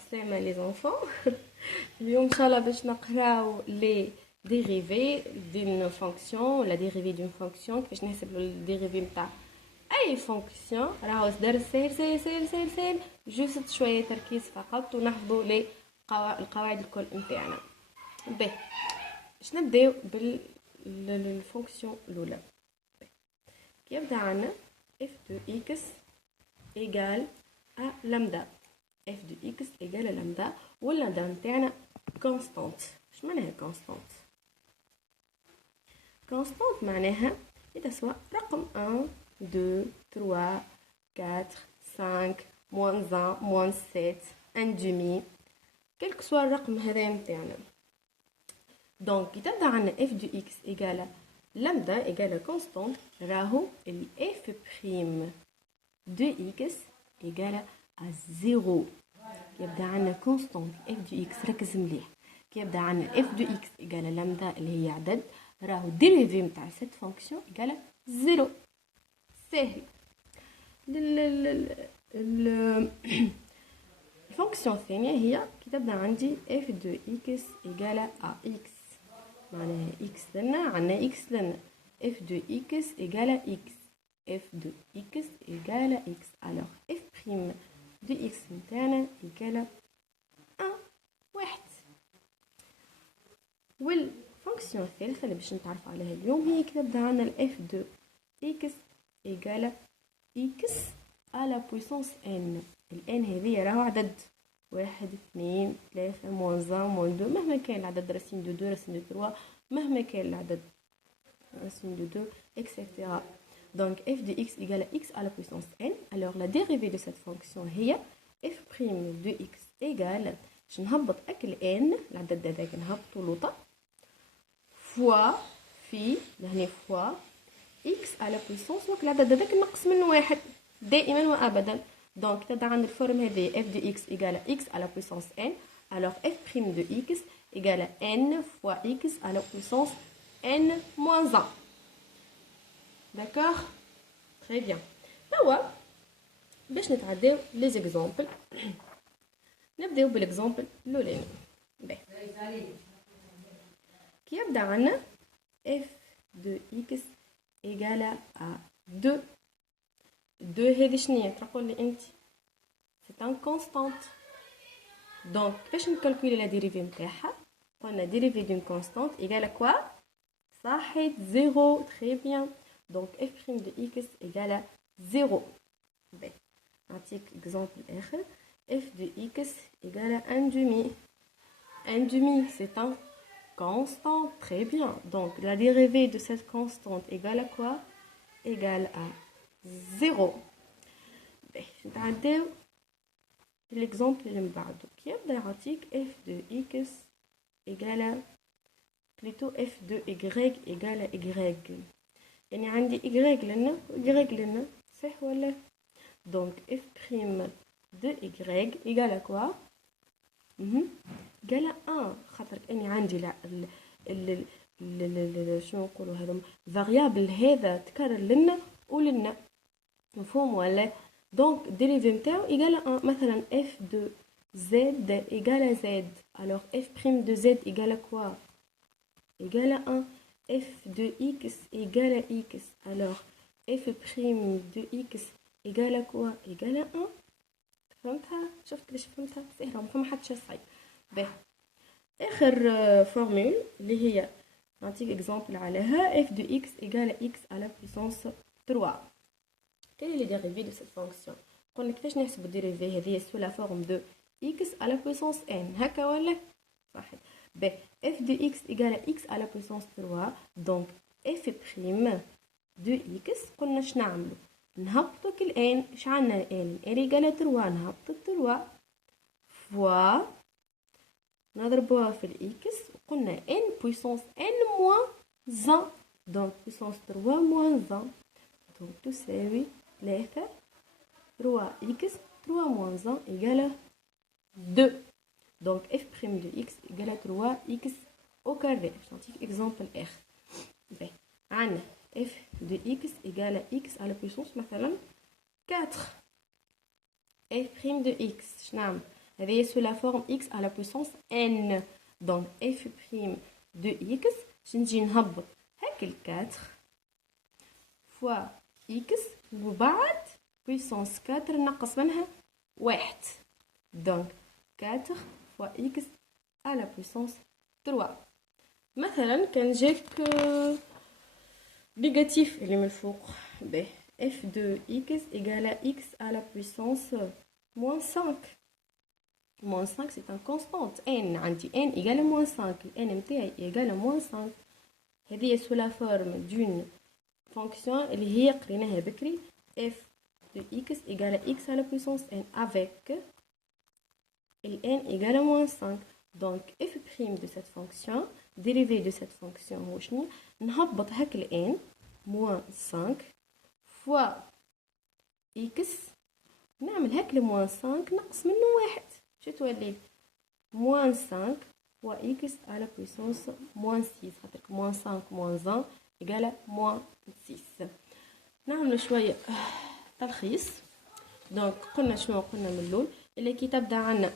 عالسلامة les enfants. اليوم ان شاء الله باش نقراو لي dérivés d'une fonction, la dérivée d'une fonction, كيفاش نحسب الديريفي نتاع اي فونكسيون. راهو درس سهل سهل سهل سهل سهل، جوست شويه تركيز فقط ونحفظوا لي القواعد الكل نتاعنا. باهي باش نبداو بالفونكسيون الاولى. يبدا عندنا f de x égale à lambda. f de x égale à lambda واللامدا نتاعنا constante. اش معناها constante؟ constante معناها يتساوي رقم 1 2 3 4 5 moins 1 moins 7 1 demi quel que soit الرقم هذا نتاعنا. دونك كي تبدا عندنا f de x égale lambda égale constante راهو ال f prime de x égale à 0. يبدا عندنا constante f de x، ركز مليح، كي يبدا عندنا f de x égale lambda اللي هي عدد، راهو ديريفي نتاع cette fonction égale 0. سهل. الفونكسيون الثانية هي كي تبدا عندي f de x égale à x، معناها x لنا عندنا x لنا f de x égale à x، f de x égale à x. alors f prime de x نتاعنا égale à 1 والفونكسيون الثالثة اللي باش نتعرف عليها اليوم هي كي تبدا عندنا f de x égale x à la puissance n. n هذه راهو عدد 1 2 3 موان 1 موان 2 مهما كان العدد، راسين دو 2 راسين دو 3 مهما كان العدد، راسين دو 2 etc. donc f de x égale à x à la puissance n. alors la dérivée de cette fonction هي f prime de x égale، باش نهبط اكل n العدد هذاك نهبطو لوطا فوا في لهنا فوا x à la puissance، وك العدد هذاك نقص منه واحد دائما وابدا. donc تبدا عند الفورم هذه f de x égale à x à la puissance n. alors f prime de x égale à n fois x à la puissance n moins 1. d'accord très bien. توا باش نتعداو لي زيكزامبل. نبداو بالاكزامبل الاولاني. باهي كي يبدا عندنا f de x égale à 2. 2 هذه شنيا تقول لي انت؟ c'est un constante. donc باش نكالكولي لا ديريفي نتاعها قلنا ديريفي d'une constante égale à quoi؟ صحيت 0. très bien. donc f prime de x égale à 0. باهي نعطيك اكزامبل اخر f de x égale à 1 demi. 1 demi c'est un constante. très bien. donc la dérivée de cette constante égale à quoi؟ égale à 0. باهي نتعداو l'exemple اللي من بعده. كي يبدا يعطيك f de x égale plutôt f de y égale à y، يعني عندي y لنا و y لنا، صح ولا؟ donc f prime de y égale à quoi؟ égale à 1، خاطر اني عندي شنو نقولوا هذا variable هذا تكرر لنا ولنا، مفهوم ولا؟ donc dérivé نتاعو égale à 1. مثلا f de z égale à z. alors f prime de z égale à quoi؟ égale à 1. f de x égale à x. alors f prime de x égale à quoi؟ égale à 1. فهمتها؟ شفت كيفاش فهمتها؟ سهله، ما فما حتى شي صعيب. باهي اخر فورمول اللي هي نعطيك اكزامبل عليها f de x égale à x à la puissance 3. quelle est le dérivé de cette fonction؟ قلنا كيفاش نحسبوا الديريفي هذه sous la forme de x à la puissance n، هكا ولا؟ صحيح. باهي f de x égale à x à la puissance 3. donc f prime de x قلنا اش نعملوا؟ نهبطوا كل n. اش عندنا n égale à 3، نهبطوا 3 فوا نضربوها في الاكس وقلنا n puissance n moins 1. donc puissance 3 moins 1 donc تساوي 3 3x 3 moins 1 égale 2. donc f prime de x égale à 3x au carré. باش نعطيك اكزامبل اخر. باهي عندنا f de x égale à x à la puissance مثلا 4. f prime de x شنعمل؟ هذه sous la forme x à la puissance n. donc f' de x نجي نهبط هاك ال 4 فوا x وبعد puissance 4 نقص منها 1. donc 4 فوا x à la puissance 3. مثلا كان جاك négatif اللي من الفوق به f de x égale à x à la puissance moins 5. moins 5 c'est une constante n. عندي n égale à moins 5. n متاعي égale à moins 5. هذه sous la forme d'une fonction اللي هي قريناها بكري f de x égale à x à la puissance n avec n égale à moins 5. donc f' de cette fonction dérivée de cette fonction هو شنو؟ نهبط هاك ال n moins 5 fois x نعمل هاك ل moins 5 نقص منه 1. شو تولي؟ moins 5 fois x à la puissance moins 6. خاطر moins 5 moins 1 égale à moins 6. نعمل شوية تلخيص. donc قلنا شنو قلنا من الأول اللي كي تبدا عنا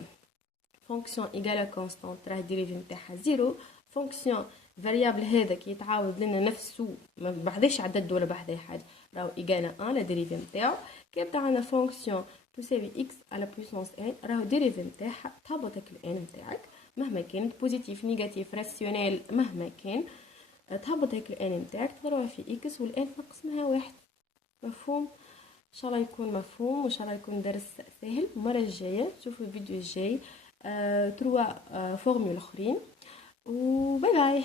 فونكسيون إيجالا كونستانت راه الديريفي نتاعها زيرو. فونكسيون فاريابل هذا كي يتعاود لنا نفسه ما بحذاش عدد ولا بحذا حاجه راهو إيجالا ان لا ديريفي نتاعو. كي يبدا عندنا فونكسيون تساوي اكس على بويسونس ان راهو الديريفي نتاعها تهبط هاك الان نتاعك مهما كانت بوزيتيف نيجاتيف راسيونيل مهما كان تهبط هاك الان نتاعك تضربها في اكس والان تنقص منها 1. مفهوم؟ ان شاء الله يكون مفهوم وان شاء الله يكون درس سهل. المره الجايه شوفوا الفيديو الجاي 3 فورمول اخرين وباي باي.